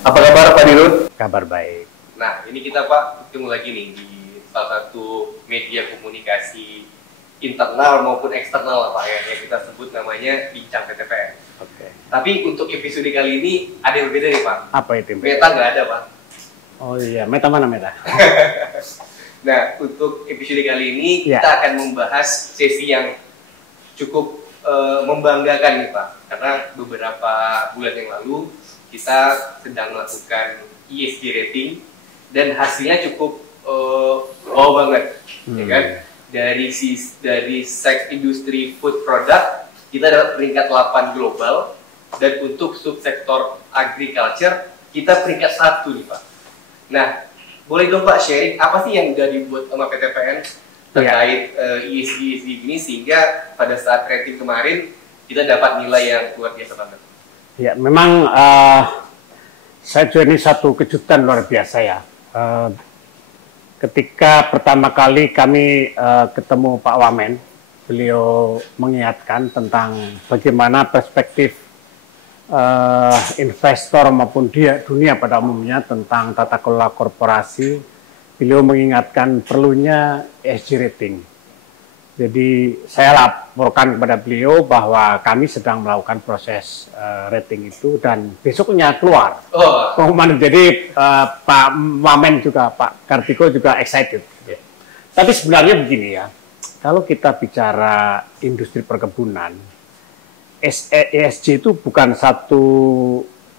Apa kabar Pak Dirut? Kabar baik. Nah, ini kita Pak ketemu lagi nih di salah satu media komunikasi internal maupun eksternal lah Pak ya, yang kita sebut namanya Bincang PTPN. Oke. Tapi untuk episode kali ini ada yang berbeda nih Pak. Apa itu? Meta nggak ada Pak. Oh iya, meta mana meta? Nah, untuk episode kali ini Ya. kita akan membahas sesi yang cukup membanggakan nih Pak. Karena beberapa bulan yang lalu kita sedang melakukan ESG rating dan hasilnya cukup wow banget, ya kan? Dari seks industri food product kita dapat peringkat 8 global, dan untuk subsektor agriculture kita peringkat 1 nih Pak. Nah, boleh dong Pak sharing apa sih yang udah dibuat sama PTPN terkait ESG ini sehingga pada saat rating kemarin kita dapat nilai yang luar biasa banget. Ya, memang saya juga ini satu kejutan luar biasa ya. Ketika pertama kali kami ketemu Pak Wamen, beliau mengingatkan tentang bagaimana perspektif investor maupun dunia pada umumnya tentang tata kelola korporasi. Beliau mengingatkan perlunya ESG rating. Jadi saya laporkan kepada beliau bahwa kami sedang melakukan proses rating itu dan besoknya keluar pengumuman. Jadi Pak Wamen juga, Pak Kartiko juga excited. Tapi sebenarnya begini ya, kalau kita bicara industri perkebunan, ESG itu bukan satu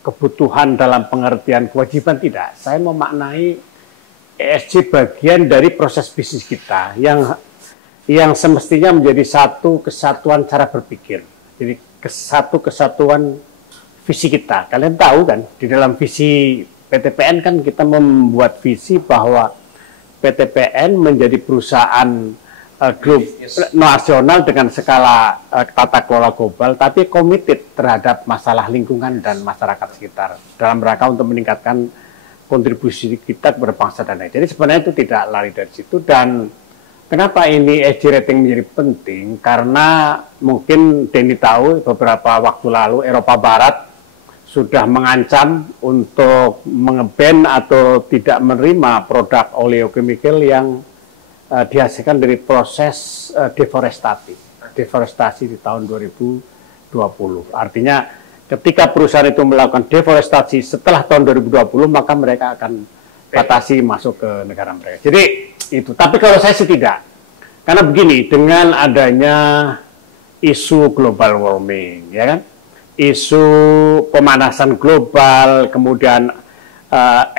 kebutuhan dalam pengertian kewajiban, tidak. Saya memaknai ESG bagian dari proses bisnis kita yang semestinya menjadi satu kesatuan cara berpikir. Jadi satu kesatuan visi kita. Kalian tahu kan, di dalam visi PTPN kan kita membuat visi bahwa PTPN menjadi perusahaan grup nasional dengan skala tata kelola global, tapi komited terhadap masalah lingkungan dan masyarakat sekitar dalam rangka untuk meningkatkan kontribusi kita kepada bangsa dan lain. Jadi sebenarnya itu tidak lari dari situ. Dan kenapa ini ESG rating menjadi penting? Karena mungkin Denny tahu beberapa waktu lalu Eropa Barat sudah mengancam untuk mengeban atau tidak menerima produk oleochemical yang dihasilkan dari proses deforestasi di tahun 2020. Artinya ketika perusahaan itu melakukan deforestasi setelah tahun 2020, maka mereka akan batasi masuk ke negara mereka. Jadi itu. Tapi kalau saya sih tidak. Karena begini, dengan adanya isu global warming, ya kan? Isu pemanasan global, kemudian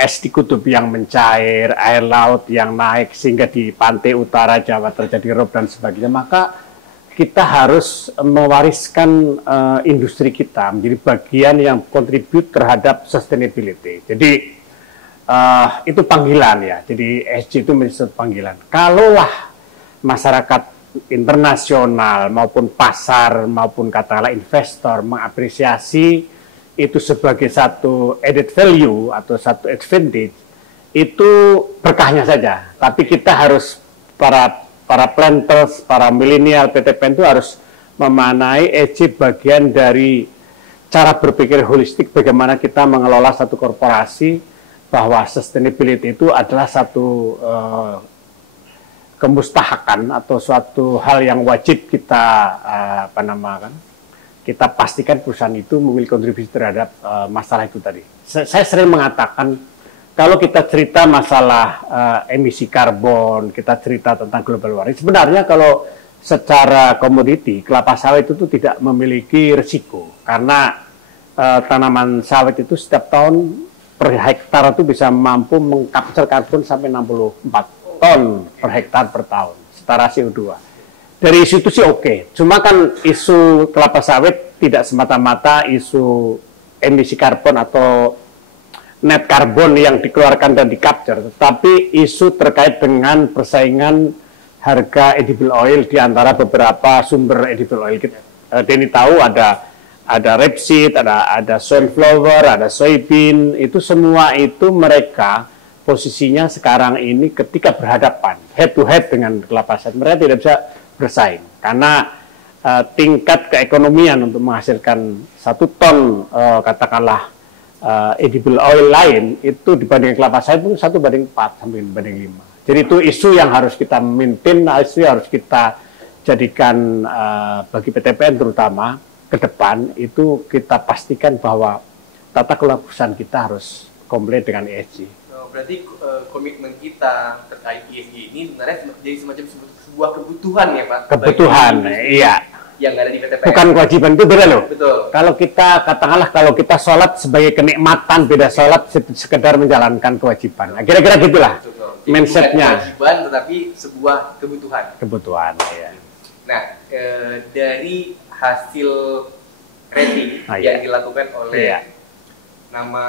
es di kutub yang mencair, air laut yang naik sehingga di pantai utara Jawa terjadi rob dan sebagainya, maka kita harus mewariskan industri kita menjadi bagian yang kontribut terhadap sustainability. Jadi itu panggilan ya. Jadi ESG itu menjadi panggilan. Kalaulah masyarakat internasional maupun pasar maupun katakanlah investor mengapresiasi itu sebagai satu added value atau satu advantage, itu berkahnya saja. Tapi kita harus para planters, para milenial PTPN itu harus memaknai ESG bagian dari cara berpikir holistik bagaimana kita mengelola satu korporasi, bahwa sustainability itu adalah satu kemustahakan atau suatu hal yang wajib kita kita pastikan perusahaan itu memiliki kontribusi terhadap masalah itu tadi. Saya sering mengatakan, kalau kita cerita masalah emisi karbon, kita cerita tentang global warming, sebenarnya kalau secara komoditi, kelapa sawit itu tidak memiliki risiko. Karena tanaman sawit itu setiap tahun per hektar itu bisa mampu mengkapsel karbon sampai 64 ton per hektar per tahun, setara CO2. Dari isu itu sih oke. Cuma kan isu kelapa sawit tidak semata-mata isu emisi karbon atau net karbon yang dikeluarkan dan di-capture, tetapi isu terkait dengan persaingan harga edible oil di antara beberapa sumber edible oil. Denny tahu ada rapeseed, ada sunflower, ada soybean, itu semua itu mereka posisinya sekarang ini ketika berhadapan head to head dengan kelapa sawit, mereka tidak bisa bersaing karena tingkat keekonomian untuk menghasilkan 1 ton katakanlah edible oil lain itu dibanding kelapa sawit itu 1:4 sampai 1:5. Jadi itu isu yang harus kita maintain, isu yang harus kita jadikan bagi PTPN terutama ke depan itu kita pastikan bahwa tata kelola perusahaan kita harus komplit dengan ESG. Berarti komitmen kita terkait ESG ini sebenarnya jadi semacam sebuah kebutuhan ya Pak? Kebutuhan, iya. Yang ada di PTPN. Bukan kewajiban, itu beda loh. Betul. Kalau kita, katakanlah kalau kita sholat sebagai kenikmatan, beda sholat sekedar menjalankan kewajiban. Nah, kira-kira gitulah mindsetnya. Bukan kewajiban, tetapi sebuah kebutuhan. Kebutuhan, ya. Nah, dari hasil rating yang dilakukan oleh nama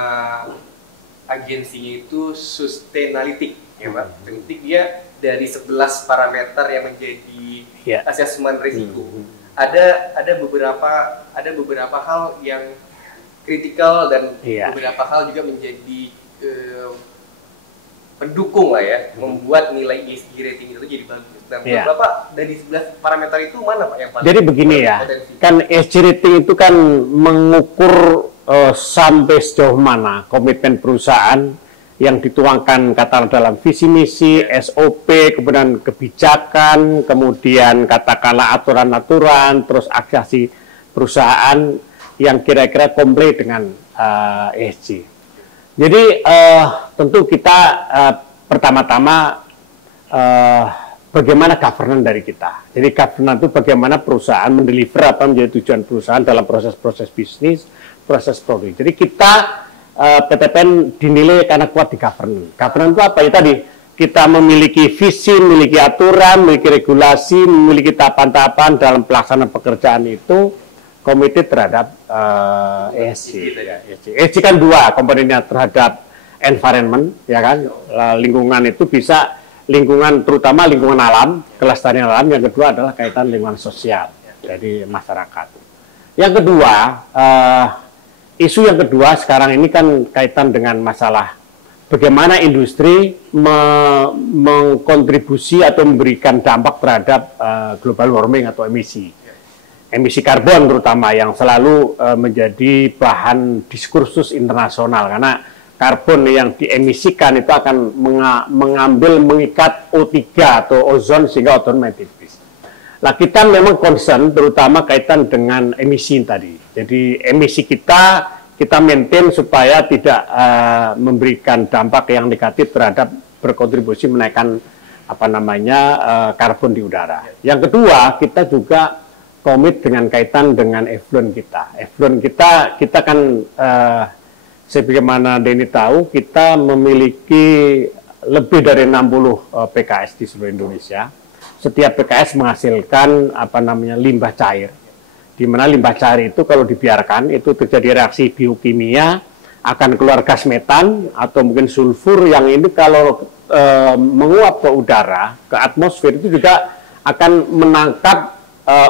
agensinya itu Sustainalytics, ya Pak. Sustainalytics dia dari 11 parameter yang menjadi asesmen risiko. Ada beberapa hal yang kritikal dan beberapa hal juga menjadi pendukung lah ya, membuat nilai ESG rating itu jadi bagus. Dan beberapa dari 11 parameter itu mana Pak yang paling jadi begini ya, potensi? Kan ESG rating itu kan mengukur sampai sejauh mana komitmen perusahaan yang dituangkan katakanlah dalam visi misi, SOP, kemudian kebijakan, kemudian katakanlah aturan-aturan, terus aksi perusahaan yang kira-kira komplit dengan ESG. Jadi tentu kita pertama-tama bagaimana governance dari kita. Jadi governance itu bagaimana perusahaan mendeliver apa menjadi tujuan perusahaan dalam proses-proses bisnis, proses produk. Jadi kita PTPN dinilai karena kuat di governance. Governance itu apa ya tadi? Kita memiliki visi, memiliki aturan, memiliki regulasi, memiliki tahapan-tahapan dalam pelaksanaan pekerjaan itu committed terhadap ESG. ESG kan dua komponennya, terhadap environment, ya kan? Lingkungan itu bisa lingkungan, terutama lingkungan alam, kelestarian alam. Yang kedua adalah kaitan lingkungan sosial, jadi masyarakat. Yang kedua, isu yang kedua sekarang ini kan kaitan dengan masalah bagaimana industri mengkontribusi atau memberikan dampak terhadap global warming atau emisi karbon terutama yang selalu menjadi bahan diskursus internasional, karena karbon yang diemisikan itu akan mengikat O3 atau ozon sehingga ozon menipis. Nah, kita memang concern terutama kaitan dengan emisi tadi. Jadi emisi kita maintain supaya tidak memberikan dampak yang negatif terhadap berkontribusi menaikkan karbon di udara. Yang kedua, kita juga komit dengan kaitan dengan effluent kita. Effluent kita kan sebagaimana Denny tahu, kita memiliki lebih dari 60 PKS di seluruh Indonesia. Setiap PKS menghasilkan limbah cair, di mana limbah cair itu kalau dibiarkan itu terjadi reaksi biokimia, akan keluar gas metan atau mungkin sulfur yang ini kalau menguap ke udara, ke atmosfer itu juga akan menangkap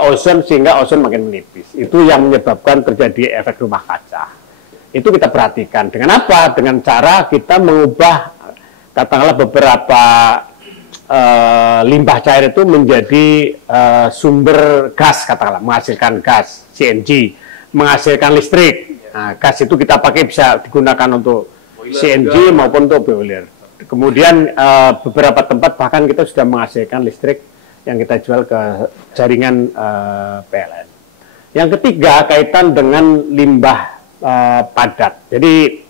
ozon sehingga ozon makin menipis. Itu yang menyebabkan terjadi efek rumah kaca. Itu kita perhatikan. Dengan apa? Dengan cara kita mengubah katakanlah beberapa limbah cair itu menjadi sumber gas, katakanlah menghasilkan gas CNG, menghasilkan listrik. Nah, gas itu kita pakai bisa digunakan untuk boiler CNG juga, maupun untuk boiler. Kemudian beberapa tempat bahkan kita sudah menghasilkan listrik yang kita jual ke jaringan PLN. Yang ketiga kaitan dengan limbah padat. Jadi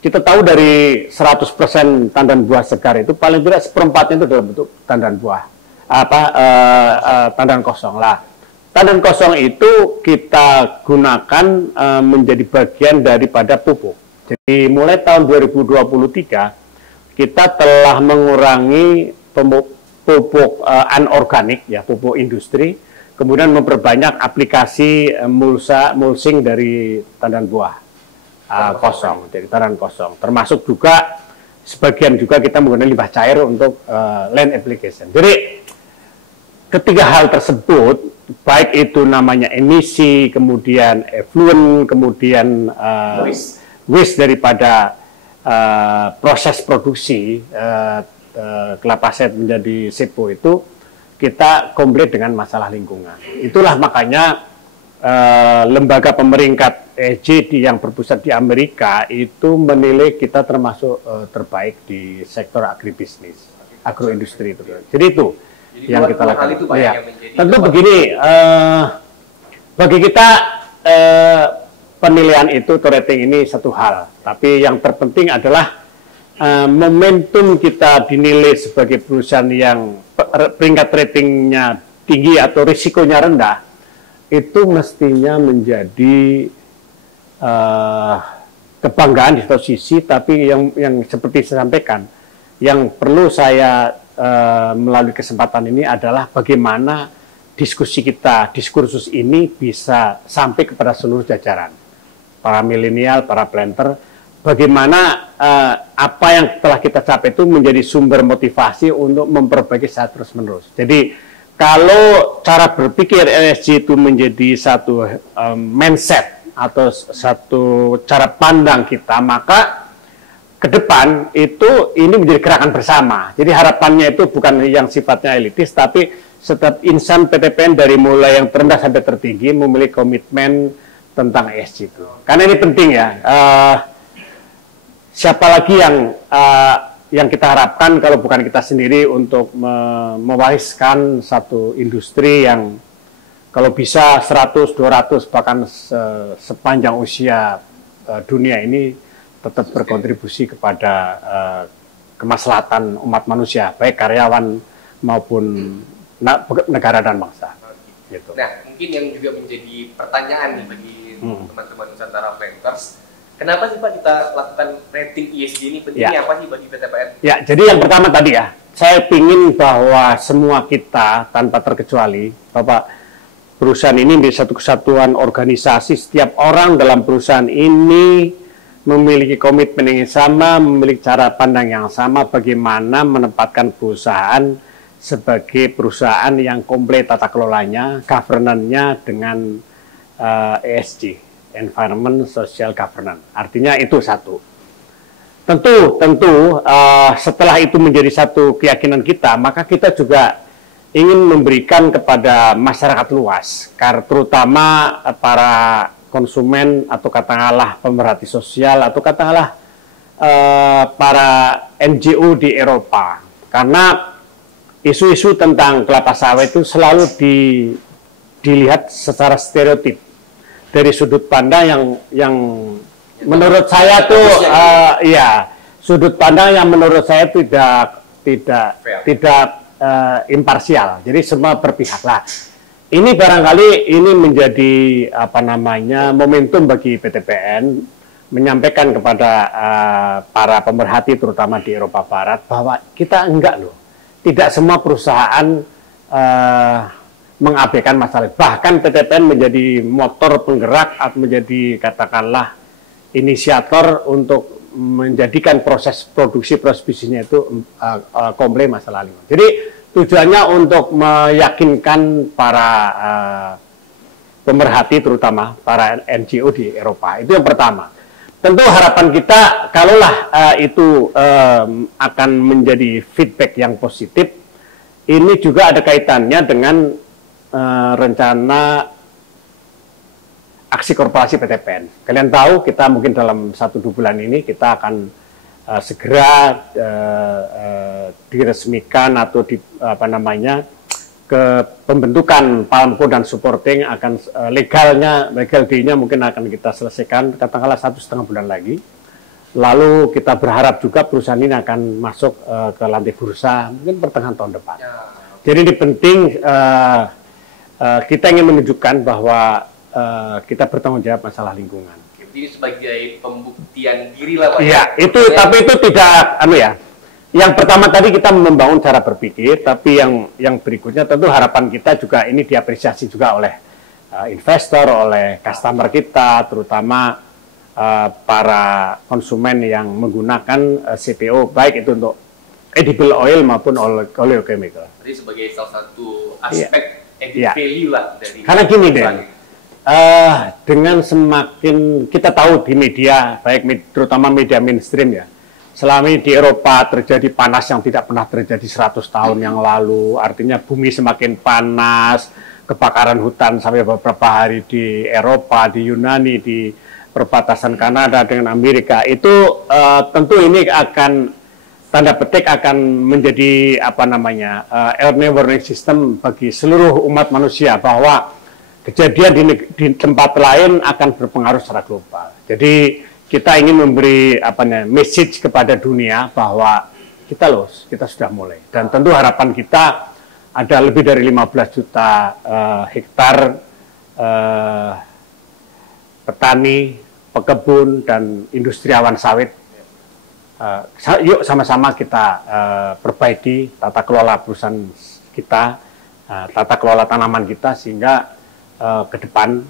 kita tahu dari 100% tandan buah segar itu paling tidak seperempatnya itu dalam bentuk tandan buah tandan kosong lah. Tandan kosong itu kita gunakan menjadi bagian daripada pupuk. Jadi mulai tahun 2023 kita telah mengurangi pupuk anorganik ya, pupuk industri, kemudian memperbanyak aplikasi mulching dari tandan buah kosong, jadi tandan kosong. Termasuk juga sebagian juga kita menggunakan limbah cair untuk land application. Jadi ketiga hal tersebut, baik itu namanya emisi, kemudian effluent, kemudian waste daripada proses produksi kelapa sawit menjadi sepo itu, kita komplit dengan masalah lingkungan. Itulah makanya lembaga pemeringkat ESG yang berpusat di Amerika itu menilai kita termasuk terbaik di sektor agribisnis, agroindustri itu. Jadi itu yang kita lakukan. Ya. Tentu begini, bagi kita penilaian itu atau rating ini satu hal, tapi yang terpenting adalah momentum kita dinilai sebagai perusahaan yang peringkat ratingnya tinggi atau risikonya rendah, itu mestinya menjadi kebanggaan di satu sisi, tapi yang seperti saya sampaikan, yang perlu saya melalui kesempatan ini adalah bagaimana diskusi kita, diskursus ini bisa sampai kepada seluruh jajaran, para milenial, para planter, bagaimana apa yang telah kita capai itu menjadi sumber motivasi untuk memperbaiki secara terus-menerus. Jadi kalau cara berpikir ESG itu menjadi satu mindset atau satu cara pandang kita, maka ke depan itu ini menjadi gerakan bersama. Jadi harapannya itu bukan yang sifatnya elitis, tapi setiap insan PTPN dari mulai yang terendah sampai tertinggi memiliki komitmen tentang ESG itu. Karena ini penting ya. Siapa lagi yang kita harapkan kalau bukan kita sendiri untuk mewariskan satu industri yang kalau bisa 100, 200 bahkan sepanjang usia dunia ini tetap berkontribusi kepada kemaslahatan umat manusia, baik karyawan maupun negara dan bangsa. Gitu. Nah, mungkin yang juga menjadi pertanyaan nih bagi teman-teman Nusantara Planters, kenapa sih Pak kita lakukan rating ESG ini? Pentingnya apa sih bagi PTPN? Ya, jadi yang pertama tadi ya, saya ingin bahwa semua kita tanpa terkecuali, Bapak, perusahaan ini menjadi satu kesatuan organisasi. Setiap orang dalam perusahaan ini memiliki komitmen yang sama, memiliki cara pandang yang sama, bagaimana menempatkan perusahaan sebagai perusahaan yang komplit tata kelolanya, governance-nya dengan ESG, Environment Social Governance. Artinya itu satu. Tentu setelah itu menjadi satu keyakinan kita, maka kita juga ingin memberikan kepada masyarakat luas, terutama para konsumen atau katakanlah pemerhati sosial atau katakanlah para NGO di Eropa, karena isu-isu tentang kelapa sawit itu selalu dilihat secara stereotip dari sudut pandang yang menurut saya tuh sudut pandang yang menurut saya tidak imparsial, jadi semua berpihak lah. Ini barangkali ini menjadi momentum bagi PTPN menyampaikan kepada para pemerhati terutama di Eropa Barat bahwa kita enggak loh, tidak semua perusahaan mengabaikan masalah. Bahkan PTPN menjadi motor penggerak atau menjadi katakanlah inisiator untuk menjadikan proses produksi, proses bisnisnya itu komplain masalah lingkungan. Jadi tujuannya untuk meyakinkan para pemerhati terutama para NGO di Eropa. Itu yang pertama. Tentu harapan kita kalaulah itu akan menjadi feedback yang positif, ini juga ada kaitannya dengan rencana aksi korporasi PTPN. Kalian tahu kita mungkin dalam 1-2 bulan ini kita akan segera diresmikan atau ke pembentukan Palmco dan supporting akan legal day-nya mungkin akan kita selesaikan katakanlah 1,5 bulan lagi. Lalu kita berharap juga perusahaan ini akan masuk ke lantai bursa mungkin pertengahan tahun depan. Jadi ini penting, kita ingin menunjukkan bahwa kita bertanggung jawab masalah lingkungan. Jadi sebagai pembuktian diri lah Pak. Iya, itu ya. Tapi itu tidak Yang pertama tadi kita membangun cara berpikir, tapi yang berikutnya tentu harapan kita juga ini diapresiasi juga oleh investor, oleh customer kita, terutama para konsumen yang menggunakan CPO, baik itu untuk edible oil maupun oleochemical. Jadi sebagai salah satu aspek added value lah dari. Karena gini deh. Dengan semakin kita tahu di media, baik terutama media mainstream ya, selama ini di Eropa terjadi panas yang tidak pernah terjadi 100 tahun yang lalu, artinya bumi semakin panas, kebakaran hutan sampai beberapa hari di Eropa, di Yunani, di perbatasan Kanada dengan Amerika, itu tentu ini akan tanda petik akan menjadi early warning system bagi seluruh umat manusia bahwa kejadian di tempat lain akan berpengaruh secara global. Jadi kita ingin memberi message kepada dunia bahwa kita sudah mulai, dan tentu harapan kita ada lebih dari 15 juta hektar petani, pekebun, dan industriawan sawit. Yuk sama-sama kita perbaiki tata kelola perusahaan kita, tata kelola tanaman kita, sehingga ke depan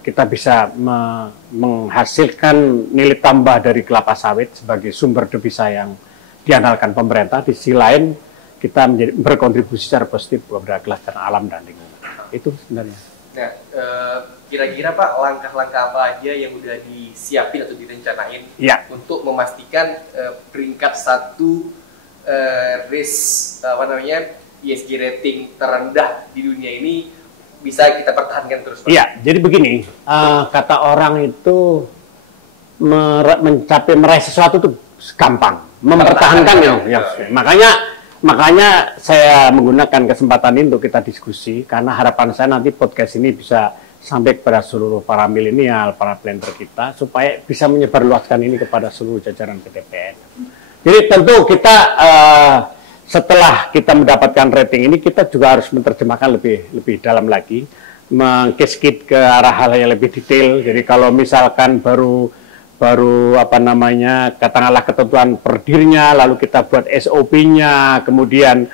kita bisa menghasilkan nilai tambah dari kelapa sawit sebagai sumber devisa yang diandalkan pemerintah. Di sisi lain kita berkontribusi secara positif kepada kelestarian alam dan lingkungan. Itu sebenarnya. Nah, kira-kira Pak, langkah-langkah apa aja yang udah disiapin atau direncanain untuk memastikan peringkat 1 ESG rating terendah di dunia ini bisa kita pertahankan terus, Pak? Iya, jadi begini, kata orang itu meraih sesuatu itu gampang, mempertahankan ya. Makanya saya menggunakan kesempatan ini untuk kita diskusi, karena harapan saya nanti podcast ini bisa sampai kepada seluruh para milenial, para planter kita, supaya bisa menyebarluaskan ini kepada seluruh jajaran PTPN. Jadi tentu kita setelah kita mendapatkan rating ini, kita juga harus menerjemahkan lebih dalam lagi, mengkiskit ke arah hal yang lebih detail. Jadi kalau misalkan baru katakanlah ketentuan perdirnya, lalu kita buat SOP-nya, kemudian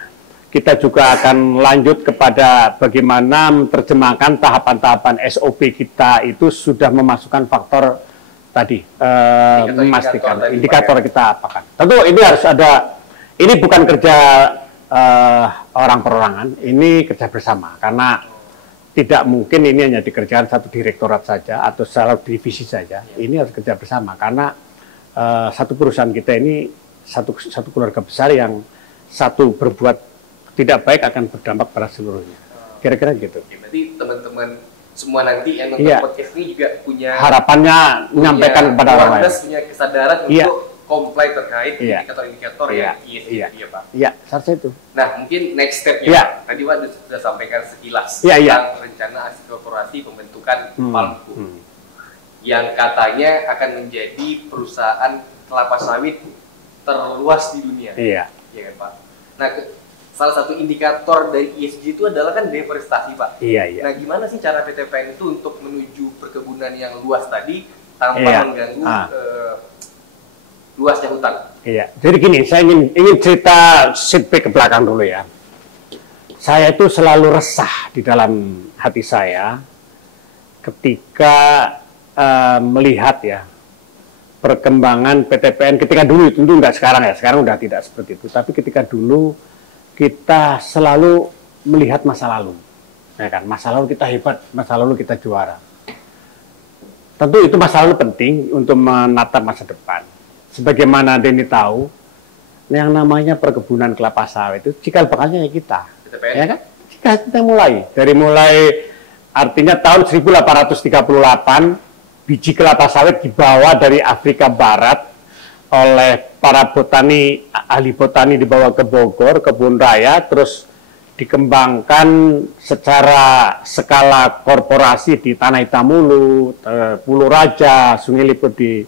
kita juga akan lanjut kepada bagaimana menerjemahkan tahapan-tahapan SOP kita itu sudah memasukkan faktor tadi, memastikan indikator kita apakan. Tentu ini harus ada, ini bukan kerja orang perorangan, ini kerja bersama, karena tidak mungkin ini hanya dikerjakan satu direktorat saja atau salah divisi saja. Ini harus kerja bersama, karena satu perusahaan kita ini satu keluarga besar, yang satu berbuat tidak baik akan berdampak pada seluruhnya. Kira-kira gitu. Berarti teman-teman semua nanti yang nonton podcast ini juga punya harapannya menyampaikan kepada orang lain. Punya kesadaran untuk comply terkait indikator-indikator yang ESG ya Pak. Iya, seharusnya itu. Nah, mungkin next step-nya Pak, tadi Pak sudah sampaikan sekilas tentang rencana aksi korporasi pembentukan Palmco, yang katanya akan menjadi perusahaan kelapa sawit terluas di dunia. Iya kan Pak. Nah, salah satu indikator dari ESG itu adalah kan deforestasi Pak. Iya. Nah, gimana sih cara PTPN itu untuk menuju perkebunan yang luas tadi tanpa mengganggu luasnya hutan? Iya, jadi gini, saya ingin cerita setback ke belakang dulu ya. Saya itu selalu resah di dalam hati saya ketika melihat ya perkembangan PTPN ketika dulu, tentu enggak sekarang ya, sekarang udah tidak seperti itu, tapi ketika dulu kita selalu melihat masa lalu, ya kan, masa lalu kita hebat, masa lalu kita juara. Tentu itu masa lalu penting untuk menatap masa depan. Sebagaimana Denny tahu, yang namanya perkebunan kelapa sawit itu cikal bakalnya ya kita, ya kan? Kita mulai artinya tahun 1838 biji kelapa sawit dibawa dari Afrika Barat oleh para ahli botani dibawa ke Bogor, Kebun Raya, terus dikembangkan secara skala korporasi di Tanah Hitam Hulu, Pulau Raja, Sungai Liput di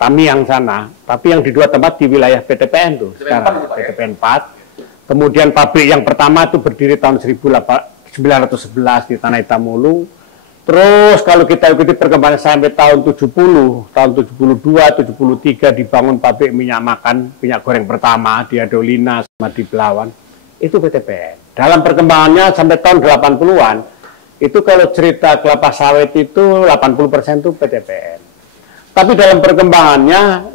Tamiang sana, tapi yang di dua tempat di wilayah PTPN tuh, sekarang PTPN 4. Kemudian pabrik yang pertama itu berdiri tahun 1911 di Tanah Hitam Hulu. Terus kalau kita ikuti perkembangan sampai tahun 70, tahun 72, 73 dibangun pabrik minyak goreng pertama di Adolina sama di Belawan. Itu PTPN. Dalam perkembangannya sampai tahun 80-an, itu kalau cerita kelapa sawit itu 80% itu PTPN. Tapi dalam perkembangannya,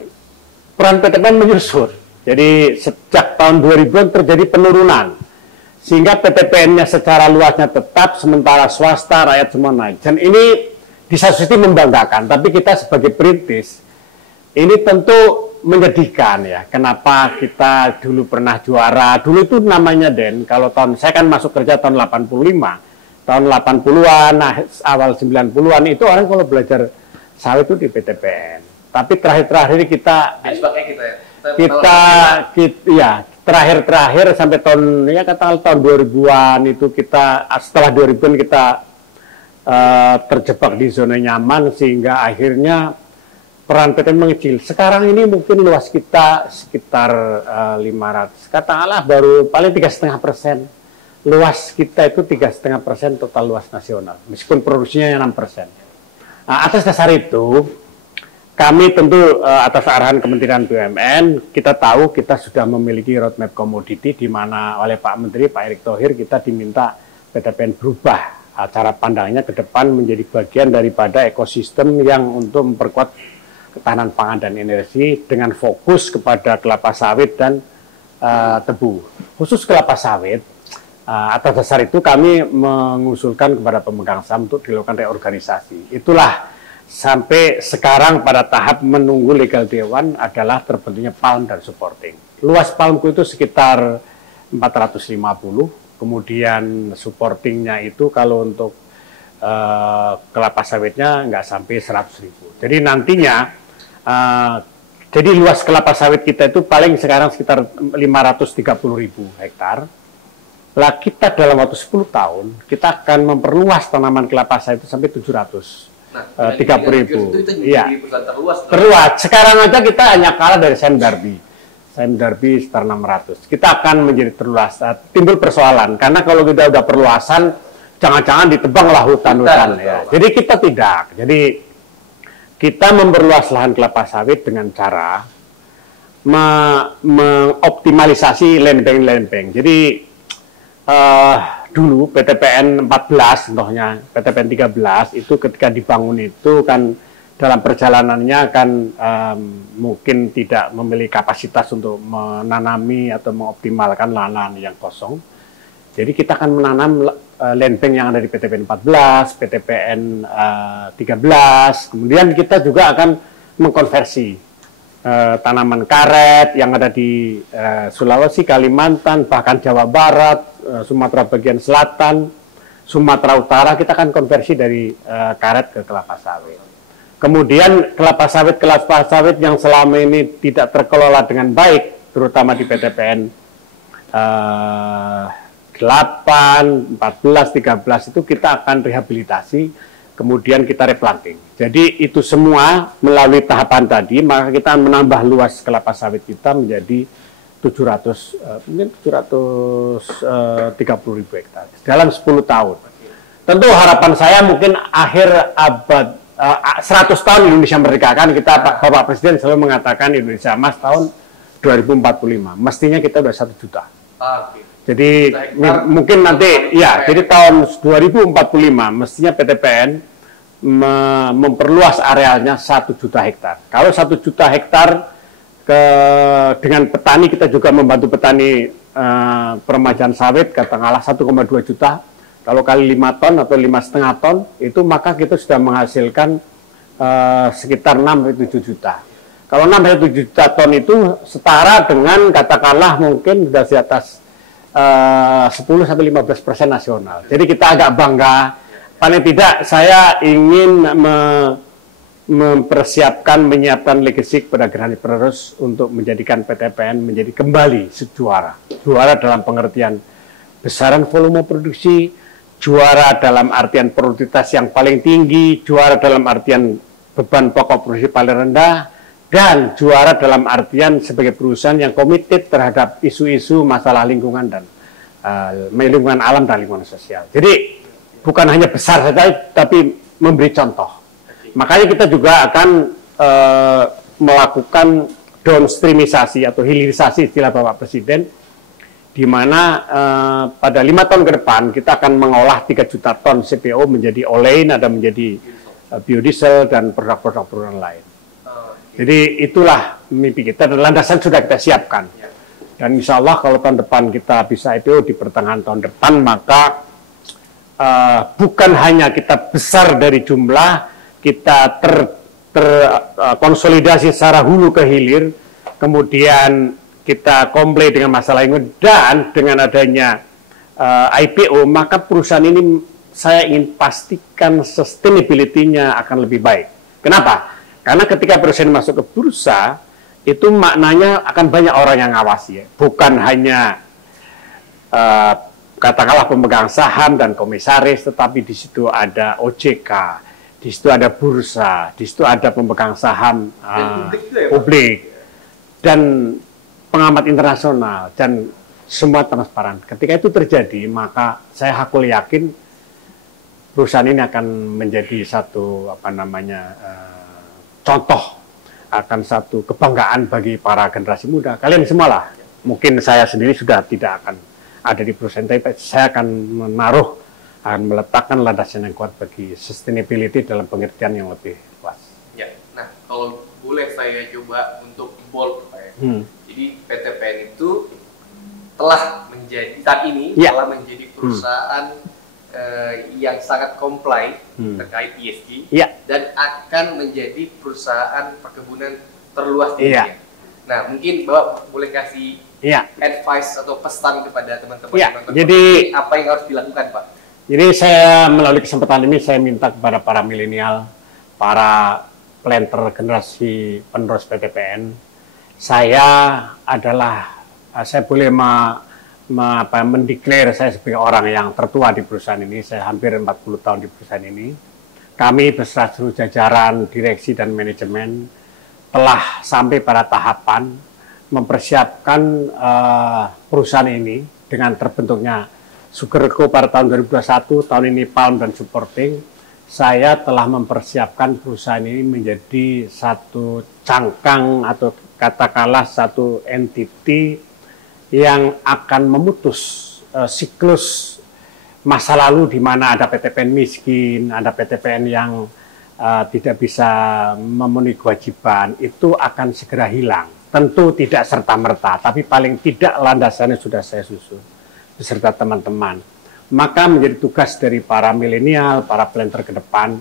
peran PTPN menyusut. Jadi sejak tahun 2000 terjadi penurunan. Sehingga PTPN-nya secara luasnya tetap, sementara swasta, rakyat semua naik. Dan ini di satu sisi membanggakan, tapi kita sebagai perintis, ini tentu menyedihkan ya. Kenapa kita dulu pernah juara? Dulu itu namanya kalau saya kan masuk kerja tahun 85. Tahun 80-an, awal 90-an itu orang kalau belajar sawit itu di PTPN. Tapi terakhir-terakhir terakhir sampai tahun 2000-an itu setelah 2000-an kita terjebak di zona nyaman sehingga akhirnya peran PT mengecil. Sekarang ini mungkin luas kita sekitar 500. Katakanlah baru paling 3,5%. Luas kita itu 3,5% total luas nasional. Meskipun produksinya 6%. Nah, atas dasar itu, kami tentu atas arahan Kementerian BUMN, kita tahu kita sudah memiliki roadmap komoditi di mana oleh Pak Menteri, Pak Erick Thohir, kita diminta PTPN berubah cara pandangnya ke depan menjadi bagian daripada ekosistem yang untuk memperkuat ketahanan pangan dan energi dengan fokus kepada kelapa sawit dan tebu. Khusus kelapa sawit, atas dasar itu kami mengusulkan kepada pemegang saham untuk dilakukan reorganisasi. Itulah sampai sekarang pada tahap menunggu legal dewan adalah terbentuknya palm dan supporting. Luas palmku itu sekitar 450. Kemudian supportingnya itu kalau untuk kelapa sawitnya nggak sampai 100.000. Jadi nantinya, jadi luas kelapa sawit kita itu paling sekarang sekitar 530.000 hektar. Lah kita dalam waktu 10 tahun, kita akan memperluas tanaman kelapa sawit itu sampai 730.000. Iya. Terluas. Sekarang aja kita hanya kalah dari Sam Darby sekitar 600. Kita akan menjadi terluas. Timbul persoalan karena kalau kita udah perluasan, jangan-jangan ditebanglah hutan-hutan ya. Jadi kita tidak. Jadi kita memperluas lahan kelapa sawit dengan cara mengoptimalisasi land bank. Jadi dulu PTPN 14, contohnya PTPN 13 itu ketika dibangun itu kan dalam perjalanannya kan mungkin tidak memiliki kapasitas untuk menanami atau mengoptimalkan lahan yang kosong. Jadi kita akan menanam land bank yang ada di PTPN 14, PTPN 13, kemudian kita juga akan mengkonversi tanaman karet yang ada di Sulawesi, Kalimantan, bahkan Jawa Barat, Sumatera bagian selatan, Sumatera Utara, kita akan konversi dari karet ke kelapa sawit. Kemudian kelapa sawit yang selama ini tidak terkelola dengan baik, terutama di PTPN 8, 14, 13 itu kita akan rehabilitasi, kemudian kita replanting. Jadi itu semua melalui tahapan tadi, maka kita menambah luas kelapa sawit kita menjadi 730.000 hektar dalam 10 tahun. Tentu harapan saya mungkin akhir abad 100 tahun Indonesia merdeka, kan kita Bapak Presiden selalu mengatakan Indonesia Emas tahun 2045. Mestinya kita udah 1 juta. Jadi mungkin nanti ya, jadi tahun 2045 mestinya PTPN memperluas arealnya 1 juta hektar. Kalau 1 juta hektar dengan petani, kita juga membantu petani peremajaan sawit, katakanlah 1,2 juta. Kalau kali 5 ton atau 5,5 ton, itu maka kita sudah menghasilkan sekitar 6-7 juta. Kalau 6-7 juta ton itu setara dengan katakanlah mungkin sudah di atas 10-15% nasional. Jadi kita agak bangga. Paling tidak saya ingin menyiapkan legacy kepada generasi penerus untuk menjadikan PTPN menjadi kembali sejuara. Juara dalam pengertian besaran volume produksi, juara dalam artian produktivitas yang paling tinggi, juara dalam artian beban pokok produksi paling rendah, dan juara dalam artian sebagai perusahaan yang komited terhadap isu-isu masalah lingkungan dan lingkungan alam dan lingkungan sosial. Jadi bukan hanya besar saja, tapi memberi contoh. Makanya kita juga akan melakukan downstreamisasi atau hilirisasi istilah Bapak Presiden, di mana pada 5 tahun ke depan kita akan mengolah 3 juta ton CPO menjadi olein, ada menjadi biodiesel dan produk-produk lain. Jadi itulah mimpi kita dan landasan sudah kita siapkan. Dan insya Allah kalau tahun depan kita bisa IPO di pertengahan tahun depan, maka bukan hanya kita besar dari jumlah, kita terkonsolidasi secara hulu ke hilir, kemudian kita komplain dengan masalah ini, dan dengan adanya IPO, maka perusahaan ini saya ingin pastikan sustainability-nya akan lebih baik. Kenapa? Karena ketika perusahaan masuk ke bursa, itu maknanya akan banyak orang yang ngawasi, ya. Bukan hanya katakanlah pemegang saham dan komisaris, tetapi di situ ada OJK, di situ ada bursa, di situ ada pemegang saham publik, dan pengamat internasional, dan semua transparan. Ketika itu terjadi, maka saya hakul yakin perusahaan ini akan menjadi satu contoh, akan satu kebanggaan bagi para generasi muda. Kalian semua lah. Mungkin saya sendiri sudah tidak akan ada di perusahaan, tapi saya akan meletakkan landasan yang kuat bagi sustainability dalam pengertian yang lebih luas. Ya, nah kalau boleh saya coba untuk bold, Pak ya. Jadi PTPN itu telah menjadi saat ini telah menjadi perusahaan yang sangat comply terkait ESG dan akan menjadi perusahaan perkebunan terluas di dunia. Nah, mungkin Bapak boleh kasih advice atau pesan kepada teman-teman yang nonton. Jadi apa yang harus dilakukan, Pak? Jadi saya melalui kesempatan ini saya minta kepada para milenial, para planter generasi penerus PTPN, saya boleh mendeklar saya sebagai orang yang tertua di perusahaan ini. Saya hampir 40 tahun di perusahaan ini. Kami beserta seluruh jajaran direksi dan manajemen telah sampai pada tahapan mempersiapkan perusahaan ini dengan terbentuknya Sugerco pada tahun 2021, tahun ini Palm dan Supporting. Saya telah mempersiapkan perusahaan ini menjadi satu cangkang atau katakanlah satu entiti yang akan memutus siklus masa lalu di mana ada PTPN miskin, ada PTPN yang tidak bisa memenuhi kewajiban, itu akan segera hilang. Tentu tidak serta-merta, tapi paling tidak landasannya sudah saya susun beserta teman-teman. Maka menjadi tugas dari para milenial, para planter ke depan.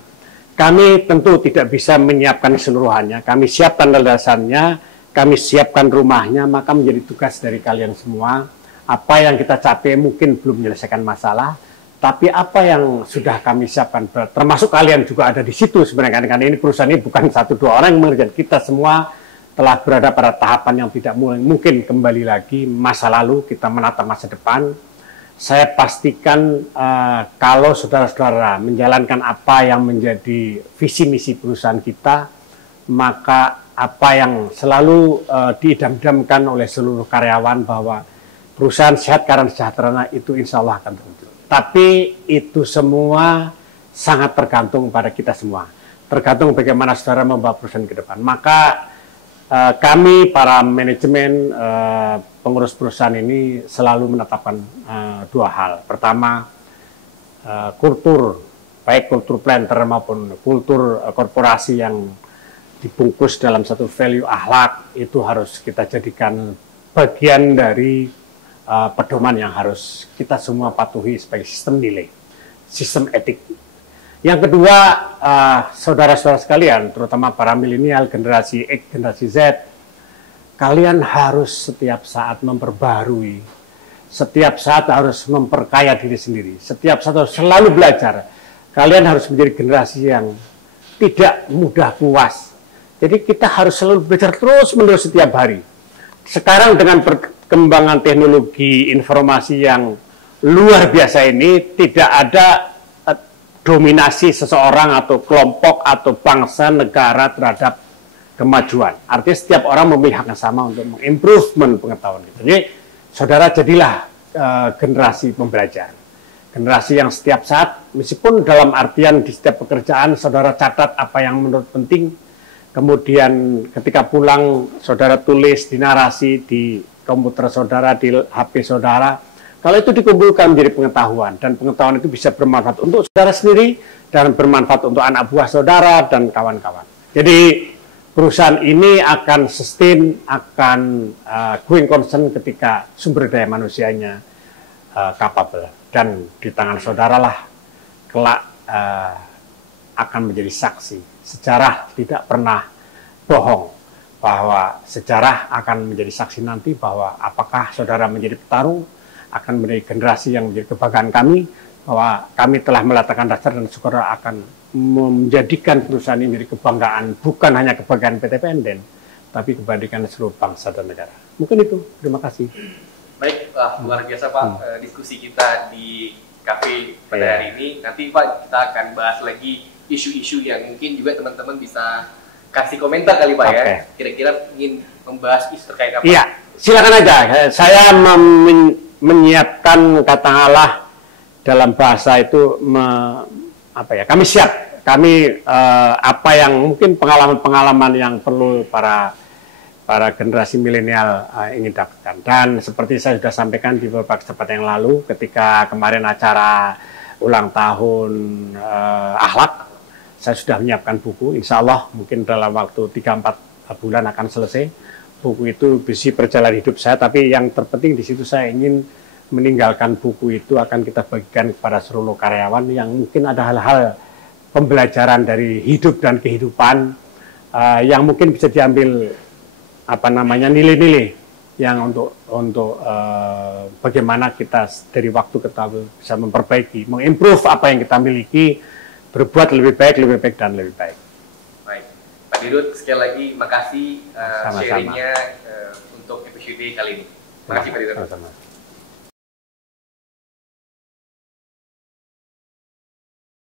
Kami tentu tidak bisa menyiapkan keseluruhannya, kami siapkan landasannya, kami siapkan rumahnya, maka menjadi tugas dari kalian semua. Apa yang kita capai mungkin belum menyelesaikan masalah, tapi apa yang sudah kami siapkan, termasuk kalian juga ada di situ sebenarnya, karena ini perusahaan ini bukan 1-2 orang yang mengerjakan, kita semua telah berada pada tahapan yang tidak mungkin kembali lagi masa lalu, kita menata masa depan. Saya pastikan kalau saudara-saudara menjalankan apa yang menjadi visi misi perusahaan kita, maka apa yang selalu diidam-idamkan oleh seluruh karyawan bahwa perusahaan sehat karena sejahtera itu insya Allah akan terwujud. Tapi itu semua sangat tergantung pada kita semua. Tergantung bagaimana saudara membawa perusahaan ke depan. Maka kami para manajemen pengurus perusahaan ini selalu menetapkan 2 hal. Pertama, kultur, baik kultur planter maupun kultur korporasi yang dibungkus dalam satu value akhlak, itu harus kita jadikan bagian dari pedoman yang harus kita semua patuhi sebagai sistem nilai, sistem etik. Yang kedua, saudara-saudara sekalian, terutama para milenial, generasi X, generasi Z, kalian harus setiap saat memperbarui, setiap saat harus memperkaya diri sendiri, setiap saat harus selalu belajar. Kalian harus menjadi generasi yang tidak mudah puas. Jadi kita harus selalu belajar terus-menerus setiap hari. Sekarang dengan perkembangan teknologi informasi yang luar biasa ini, tidak ada dominasi seseorang atau kelompok atau bangsa negara terhadap kemajuan. Artinya setiap orang memiliki hak yang sama untuk mengimprovement pengetahuan. Jadi saudara jadilah generasi pembelajar. Generasi yang setiap saat, meskipun dalam artian di setiap pekerjaan, saudara catat apa yang menurut penting, kemudian ketika pulang, saudara tulis di narasi, di komputer saudara, di HP saudara. Kalau itu dikumpulkan menjadi pengetahuan, dan pengetahuan itu bisa bermanfaat untuk saudara sendiri, dan bermanfaat untuk anak buah saudara, dan kawan-kawan. Jadi, perusahaan ini akan sustain, akan going concern ketika sumber daya manusianya capable. Dan di tangan saudara lah, kelak akan menjadi saksi. Sejarah tidak pernah bohong bahwa sejarah akan menjadi saksi nanti bahwa apakah saudara menjadi petarung, akan menjadi generasi yang menjadi kebanggaan kami, bahwa kami telah meletakkan dasar dan saudara akan menjadikan perusahaan ini menjadi kebanggaan, bukan hanya kebanggaan PT PNDEN, tapi kebanggaan seluruh bangsa dan negara. Mungkin itu, terima kasih. Baik, luar biasa Pak diskusi kita di kafe pada hari ini. Nanti Pak kita akan bahas lagi isu-isu yang mungkin juga teman-teman bisa kasih komentar kali Pak ya. Kira-kira ingin membahas isu terkait apa? Iya, silakan aja. Saya menyiapkan katakanlah dalam bahasa itu kami siap. Kami apa yang mungkin pengalaman-pengalaman yang perlu para generasi milenial ingin dapatkan. Dan seperti saya sudah sampaikan di beberapa kesempatan yang lalu ketika kemarin acara ulang tahun akhlak, saya sudah menyiapkan buku, insya Allah mungkin dalam waktu 3-4 bulan akan selesai. Buku itu berisi perjalanan hidup saya, tapi yang terpenting di situ saya ingin meninggalkan buku itu akan kita bagikan kepada seluruh karyawan yang mungkin ada hal-hal pembelajaran dari hidup dan kehidupan yang mungkin bisa diambil nilai-nilai yang untuk bagaimana kita dari waktu ke waktu bisa memperbaiki, mengimprove apa yang kita miliki, berbuat lebih baik, dan lebih baik. Baik, Pak Dirut, sekali lagi makasih sharingnya untuk episode kali ini. Terima kasih Pak Dirut. Sama-sama.